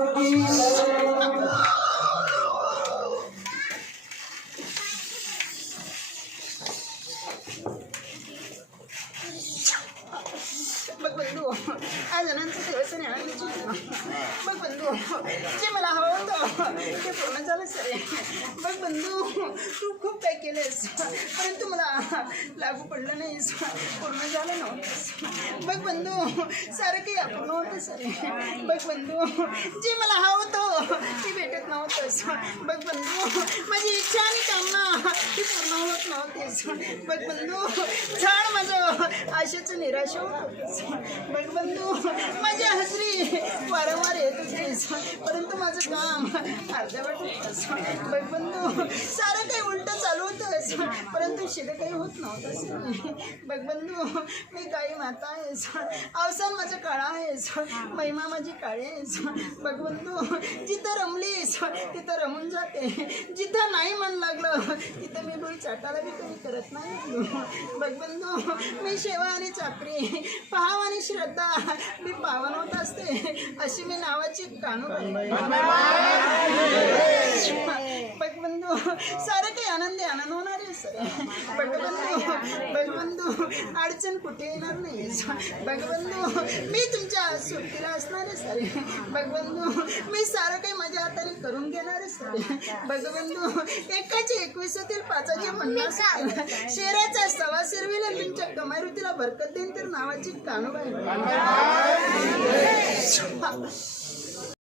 बघ बंधू आज जणांचं दिवस बघ बंधू जे मला हवं होतं ते पूर्ण झालं सरे. बघ बंधू तू खूप काय केलेस परंतु मला लागू पडलं नाहीस, पूर्ण झालं नव्हतंस. बघ बंधू सारं काही अपूर्ण होतं सरे. बघ बंधू जे मला हवं होतं ते भेटत नव्हतंच. बघ बंधू माझी इच्छा आणि कामना ती पूर्ण होत नव्हतीच. बघ बंधू झाड माझं आशेचं निराश होत होतंच. बघ बंधू माझी हजरी वारंवार येत होतीस परंतु माझं काम अर्धवट होतंच. बघ बंधू सारं काही उलटं चालू होतंच परंतु शिलं काही होत नव्हतंच. बघ बंधू मी काही माता आहेस, अवसान माझं काळा आहेस, महिमा माझी काळी आहेस. बघ बंधू जिथं रमलीस तिथं रमून जाते, जिथं नाही मन लागलं तिथं मी बोई चाटायला बी काही करत नाही. बघ बंधू मी सेवा आणि चाकरी भाव आणि श्रद्धा मी पावन होत असते अशी मी नावाची कानू. बघ बंधू सारं काही आनंदी आनंद होणार आहे सर. बघ बंधू अडचण कुठे येणार नाही. बघ बंधू मी तुमच्या सुट्टीला असणार आहे सर. बघ बंधू मी सारं काही माझ्या हाताने करून घेणार आहे सर. बघ बंधू एकाचे 21 पाचाचे 50 शेराचा सवा शिरविला तुमच्या कमाई रुतीला बरकत देईन तर नावाची कानूबाई.